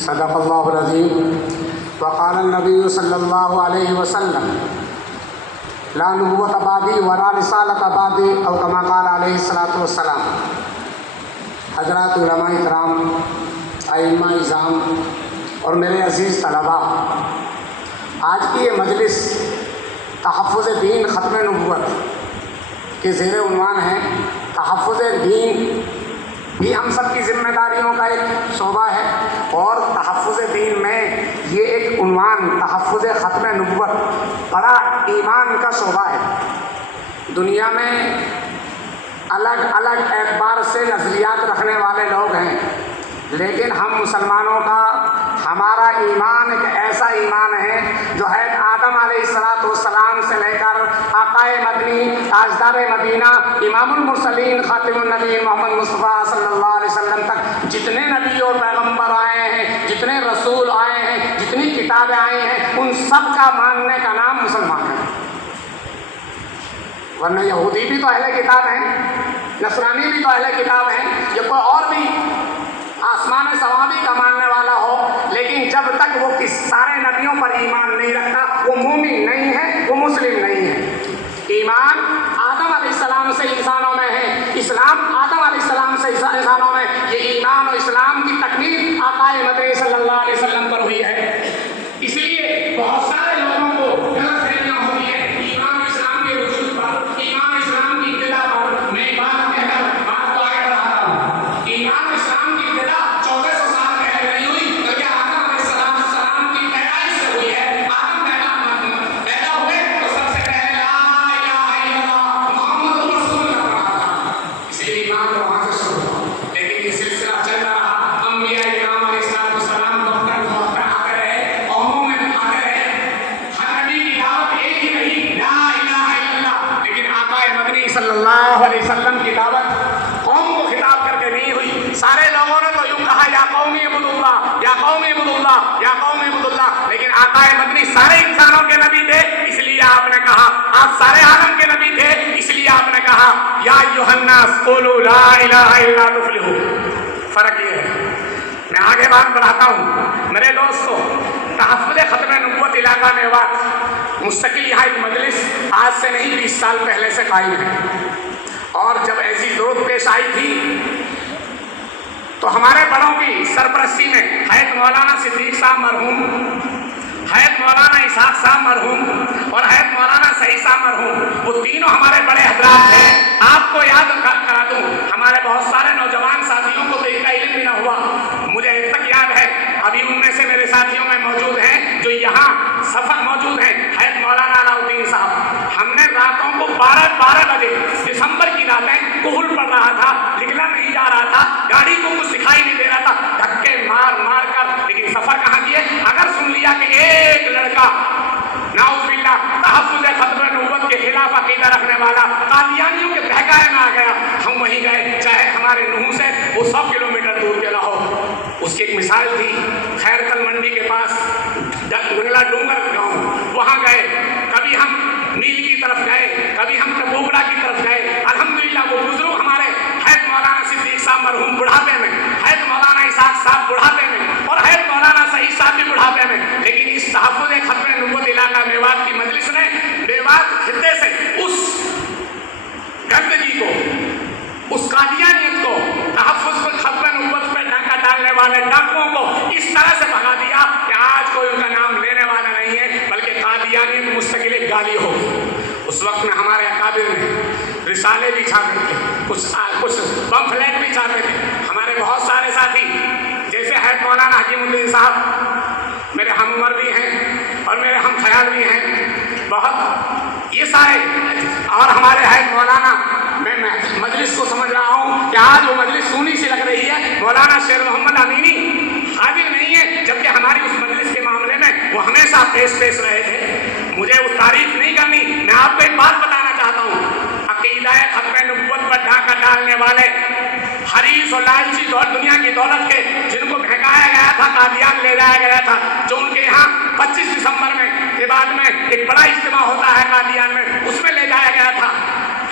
صدق اللہ العظیم وقال النبی صلی اللہ علیہ وسلم لا نبوت بعدی ولا رسالت بعدی او کما قال علیہ الصلوۃ والسلام۔ حضرات علماء کرام، ائمہ اعظام اور میرے عزیز طلباء، آج کی یہ مجلس تحفظ دین ختم نبوت کے زیر عنوان ہے۔ تحفظ دین بھی ہم سب کی ذمہ داریوں کا ایک شعبہ ہے، اور تحفظ دین میں یہ ایک عنوان تحفظ ختم نبوت بڑا ایمان کا شعبہ ہے۔ دنیا میں الگ الگ اعتبار سے نظریات رکھنے والے لوگ ہیں، لیکن ہم مسلمانوں کا ہمارا ایمان ایک ایسا ایمان ہے جو ہے آدم علیہ السلام سے لے کر آقائے مدنی تاجدار مدینہ امام المرسلین خاتم النبی محمد مصطفیٰ صلی اللہ علیہ وسلم تک جتنے نبی اور پیغمبر آئے ہیں، جتنے رسول آئے ہیں، جتنی کتابیں آئی ہیں، ان سب کا ماننے کا نام مسلمان ہے۔ ورنہ یہودی بھی تو اہل کتاب ہیں، نصرانی بھی تو اہل کتاب ہیں، یا کوئی اور بھی آسمان سماوی کا ماننے والا ہو، لیکن جب تک وہ سارے نبیوں پر ایمان نہیں رکھتا وہ مومن نہیں ہے، وہ مسلم نہیں ہے۔ ایمان آدم علیہ السلام سے انسانوں میں ہے، اسلام آدم علیہ السلام سے انسانوں میں، یہ ایمان و اسلام کی تکمیل آقائے مدنی صلی اللہ علیہ وسلم پر ہوئی ہے۔ اس لیے بہت سارے لوگوں کو غلط فہمیاں ہوتی ہے ایمان و اسلام کے وجود پر، ایمان و اسلام کی ابتدا پر۔ میں بات کہہ کر بات کو آگے بڑھا رہا ہوں۔ ایمان و اسلام کی ابتدا 1400 سال پہلے نہیں ہوئی، بلکہ آدم علیہ السلام کی پیدائش سے ہوئی ہے۔ آدم پیدا ہوئے تو سب سے پہلے لا الہ الا اللہ محمد رسول اللہ پڑھا تھا، اسی لیے ایمان تو وہاں سے شروع ہوا۔ لیکن یہ سلسلہ چلتا رہا، انبیاء کرام علیہ السلام وقت آتے رہے، قوموں میں آتے رہے، ہر نبی کی دعوت ایک ہی رہی، لا الہ الا اللہ۔ لیکن آقائے مدنی صلی اللہ علیہ وسلم کی دعوت قوم کو خطاب کر کے نہیں ہوئی۔ سارے لوگوں نے تو یوں کہا یا قومی اعبدوا اللہ، یا قومی اعبدوا اللہ، یا قومی اعبدوا اللہ، لیکن آقائے مدنی سارے انسانوں کے نبی تھے، اس لیے آپ نے کہا، آپ سارے عالم کے نبی تھے، اس لیے آپ نے کہا یا ایھا الناس قولوا لا الہ الا اللہ تفلحوا۔ فرق یہ ہے۔ میں آگے بات بڑھاتا ہوں میرے دوستو۔ تحفظ ختم نبوت علاقہ میوات مستقل یہاں ایک مجلس آج سے نہیں 20 سال پہلے سے قائم ہے، اور جب ایسی ضرورت پیش آئی تھی تو ہمارے بڑوں کی سرپرستی میں حیات مولانا صدیق صاحب مرحوم، حیات مولانا اسحاق صاحب مرحوم اور حیات مولانا سعید صاحب مرحوم، وہ تینوں ہمارے بڑے حضرات ہیں۔ آپ کو یاد کرا دوں، ہمارے بہت سارے نوجوان ساتھیوں کو تو ان کا علم بھی نہ ہوا، مجھے اب تک یاد ہے۔ ابھی ان میں سے میرے ساتھیوں میں موجود ہیں جو یہاں سفر موجود ہیں، حیات مولانا علاؤالدین صاحب۔ ہم نے راتوں کو 12 بجے دسمبر کی راتیں کوہل پڑ رہا تھا، نکلا نہیں جا رہا تھا، گاڑی کو کچھ دکھائی نہیں دے رہا تھا، دھکے مار مار کر، لیکن سفر کہاں کیے؟ اگر سن لیا کہ ایک لڑکا نعوذ باللہ تحفظ ختم نبوت کے خلاف عقیدہ رکھنے والا قادیانیوں کے بہکاوے میں آ گیا، ہم وہیں گئے، چاہے ہمارے نحو سے وہ 100 کلومیٹر دور کیوں نہ ہو۔ اس کی ایک مثال تھی، خیرکل منڈی کے پاس بنگلہ ڈونگر گاؤں، وہاں گئے، کبھی ہم نیل کی طرف گئے، کبھی ہم ٹبوکڑا کی طرف گئے۔ الحمدللہ وہ بزرگ ہمارے حیات مولانا صدیق صاحب مرحوم بڑھاپے میں، حیات مولانا اسحاق صاحب بڑھاپے میں، اور حیات مولانا سعید صاحب بھی بڑھاپے میں، لیکن اس تحفظ ختم نبوت علاقہ میوات کی مجلس نے میوات خطے سے اس گندگی کو، اس قادیانیت کو، تحفظ ختم نبوت پہ ڈاکہ ڈالنے والے ڈاکوؤں کو اس طرح سے بھگا دیا کہ آج کوئی ان کا نام لینے والا نہیں ہے، بلکہ قادیانیت مستقل ایک گالی ہوگی۔ اس وقت میں ہمارے اکابر نے رسالے بھی چھاپے تھے، کچھ پمفلیٹ بھی چھاپے تھے۔ ہمارے بہت سارے ساتھی جیسے حیات مولانا حکیم الدین صاحب میرے ہم عمر بھی ہیں اور میرے ہم خیال بھی ہیں، بہت یہ سارے، اور ہمارے حیات مولانا، میں مجلس کو سمجھ رہا ہوں کہ آج وہ مجلس سونی سی لگ رہی ہے، مولانا شیر محمد امینی حاضر نہیں ہے، جبکہ ہماری اس مجلس کے معاملے میں وہ ہمیشہ پیش رہے تھے۔ مجھے وہ تعریف نہیں کرنی، میں آپ کو ایک بات بتانا چاہتا ہوں، عقیدہ ختم نبوت پر ڈاکہ ڈالنے والے حریص اور لالچی دنیا کی دولت کے، جن کو بہکایا گیا تھا، قادیان لے جایا گیا تھا، جو ان کے یہاں 25 دسمبر میں کے بعد میں ایک بڑا اجتماع ہوتا ہے قادیان میں، اس میں لے جایا گیا تھا۔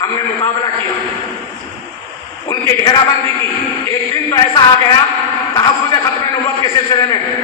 ہم نے مقابلہ کیا، ان کی گھیرا بندی کی۔ ایک دن تو ایسا آ گیا تحفظ ختم نبوت کے سلسلے میں،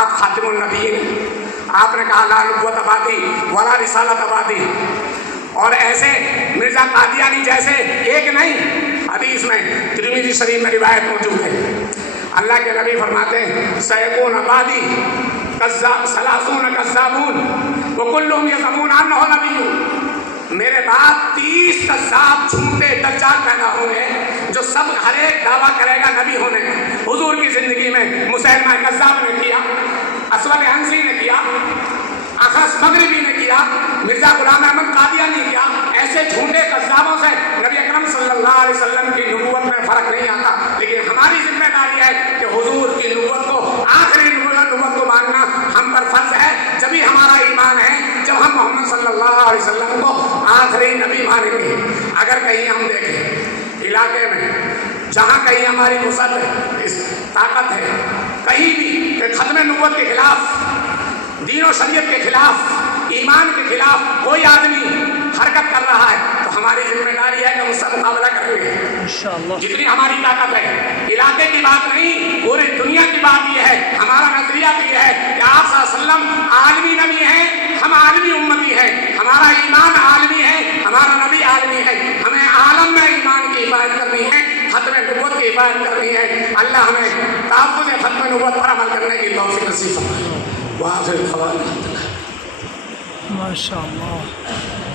آپ خاتم النبیین، آپ نے کہا لا نبوت بعدی ولا رسالت بعدی. اور ایسے مرزا قادیانی جیسے ایک نہیں، حدیث میں ترمذی شریف میں روایت موجود ہے، اللہ کے نبی فرماتے ہیں سیکون بعدی ثلاثون کذابون وکلہم یزعمون انہ نبی. میرے بعد 30 کذاب جھوٹے دجال پیدا ہوں گے جو سب ہر ایک دعویٰ کرے گا نبی ہونے کا. حضور کی زندگی میں مسیلمہ کذاب نے کیا، اسود عنسی نے کیا، اخرس مغربی نے کیا، مرزا غلام احمد قادیانی نے کیا. ایسے جھوٹے کذابوں سے نبی اکرم صلی اللہ علیہ وسلم کی نبوت میں فرق نہیں آتا. لیکن ہماری ذمہ داری ہے کہ حضور کی نبوت کو، آخری نبوت کو ماننا ہم پر فرض ہے. جبھی ہمارا ایمان ہے جب ہم محمد صلی اللہ علیہ وسلم کو آخری نبی مانیں گے. اگر کہیں ہم دیکھیں علاقے میں جہاں کہیں ہماری وسعت طاقت ہے، کہیں بھی کہ ختم نبوت کے خلاف، دین و شریعت کے خلاف، ایمان کے خلاف کوئی آدمی حرکت کر رہا ہے تو ہماری ذمہ داری ہے کہ اس سے مقابلہ کریں گے انشاءاللہ جتنی ہماری طاقت ہے. علاقے کی بات نہیں، پوری دنیا کی بات یہ ہے. ہمارا نظریہ بھی یہ ہے کہ آپ صلی اللہ علیہ وسلم عالمی نبی ہیں، ہم عالمی امتی ہیں. ہمارا ایمان عالمی ہے، ہمارا نبی عالمی ہے. ہمیں عالم میں ایمان کی حفاظت کرنی ہے، ختم نبوت کی حفاظت کرنی ہے. اللہ ہمیں تحفظ ختم نبوت پر عمل کرنے کی توفیق نصیب فرمائے. وآخر الخبر ماشاء اللہ.